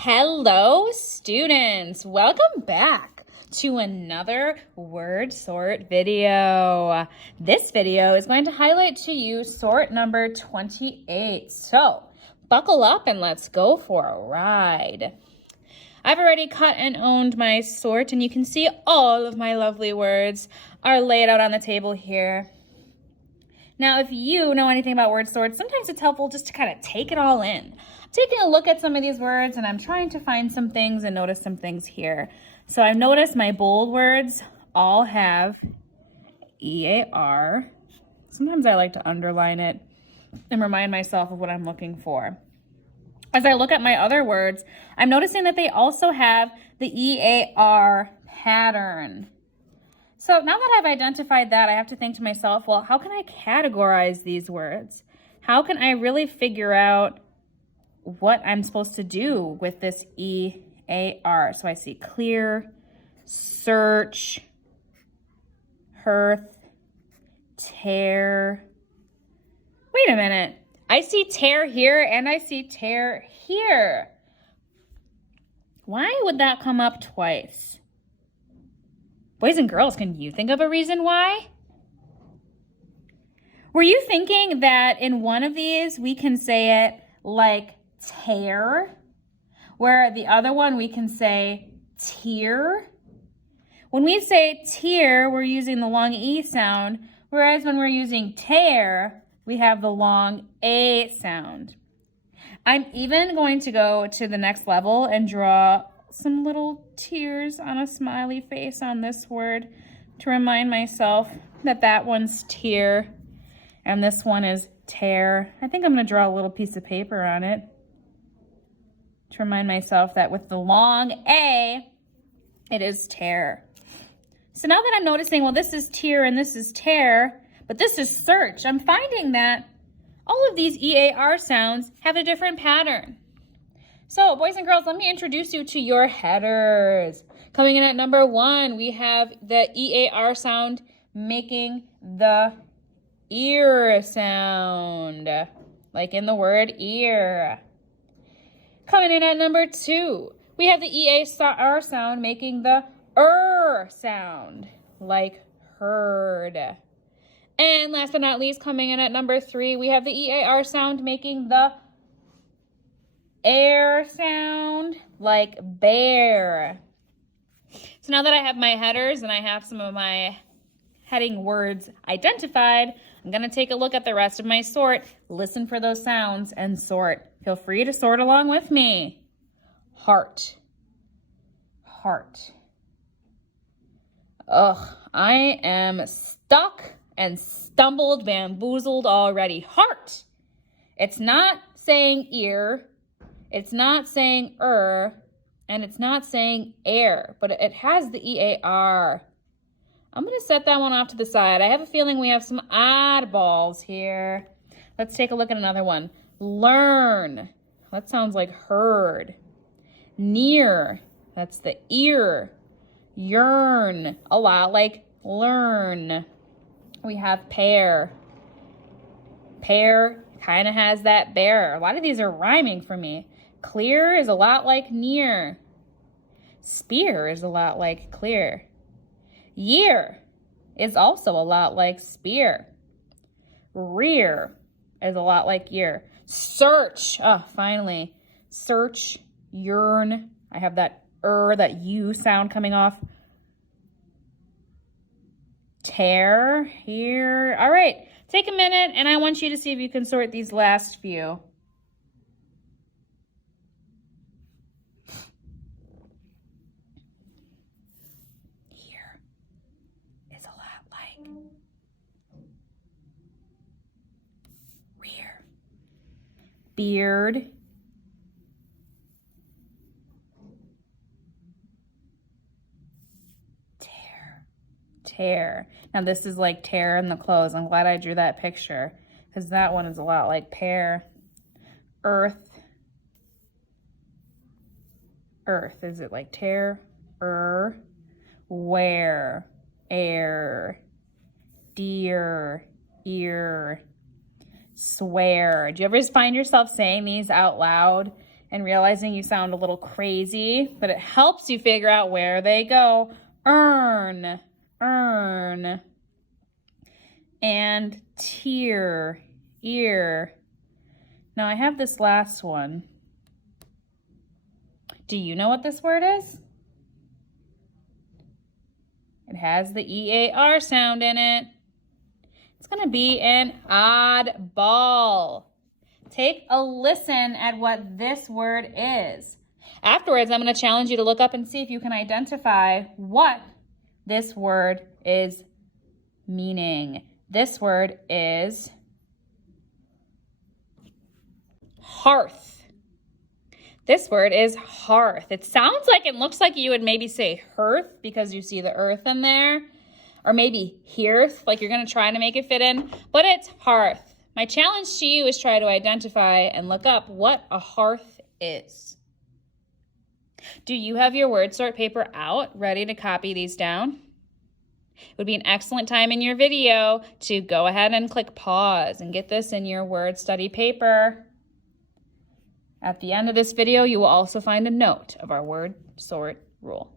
Hello, students. Welcome back to another word sort video. This video is going to highlight to you sort number 28. So buckle up and let's go for a ride. I've already cut and owned my sort, and you can see all of my lovely words are laid out on the table here. Now, if you know anything about word sorts, sometimes it's helpful just to kind of take it all in. I'm taking a look at some of these words, and I'm trying to find some things and notice some things here. So I've noticed my bold words all have EAR. Sometimes I like to underline it and remind myself of what I'm looking for. As I look at my other words, I'm noticing that they also have the EAR pattern. So now that I've identified that, I have to think to myself, well, how can I categorize these words? How can I really figure out what I'm supposed to do with this EAR? So I see clear, search, hearth, tear. Wait a minute. I see tear here and I see tear here. Why would that come up twice? Boys and girls, can you think of a reason why? Were you thinking that in one of these we can say it like tear, where the other one we can say tear? When we say tear, we're using the long E sound, whereas when we're using tear, we have the long A sound. I'm even going to go to the next level and draw some little tears on a smiley face on this word to remind myself that that one's tear and this one is tear. I think I'm going to draw a little piece of paper on it to remind myself that with the long A, it is tear. So now that I'm noticing, well, this is tear and this is tear, but this is search, I'm finding that all of these EAR sounds have a different pattern. So, boys and girls, let me introduce you to your headers. Coming in at number 1, we have the EAR sound making the ear sound, like in the word ear. Coming in at number 2, we have the EAR sound making the sound, like heard. And last but not least, coming in at number 3, we have the EAR sound making the air sound, like bear. So now that I have my headers and I have some of my heading words identified, I'm going to take a look at the rest of my sort, listen for those sounds, and sort. Feel free to sort along with me. Heart. Heart. Ugh, I am stuck and stumbled, bamboozled already. Heart. It's not saying ear. It's not saying and it's not saying air, but it has the EAR. I'm going to set that one off to the side. I have a feeling we have some oddballs here. Let's take a look at another one. Learn. That sounds like heard. Near. That's the ear. Yearn. A lot like learn. We have pair. Pair kind of has that bear. A lot of these are rhyming for me. Clear is a lot like near. Spear is a lot like clear. Year is also a lot like spear. Rear is a lot like year. Search, finally. Search, yearn. I have that that U sound coming off. Tear, here. All right, take a minute and I want you to see if you can sort these last few. Beard, tear. Now this is like tear in the clothes. I'm glad I drew that picture because that one is a lot like pear. Earth. Is it like tear? Where? Air. Deer. Ear. Swear. Do you ever find yourself saying these out loud? and realizing you sound a little crazy, but it helps you figure out where they go. Earn, earn. And tear, ear. Now I have this last one. Do you know what this word is? It has the E-A-R sound in it. It's going to be an oddball. Take a listen at what this word is. Afterwards, I'm going to challenge you to look up and see if you can identify what this word is meaning. This word is hearth. This word is hearth. It sounds like it looks like you would maybe say hearth because you see the earth in there. Or maybe hearth, like you're going to try to make it fit in. But it's hearth. My challenge to you is try to identify and look up what a hearth is. Do you have your word sort paper out, ready to copy these down? It would be an excellent time in your video to go ahead and click pause and get this in your word study paper. At the end of this video, you will also find a note of our word sort rule.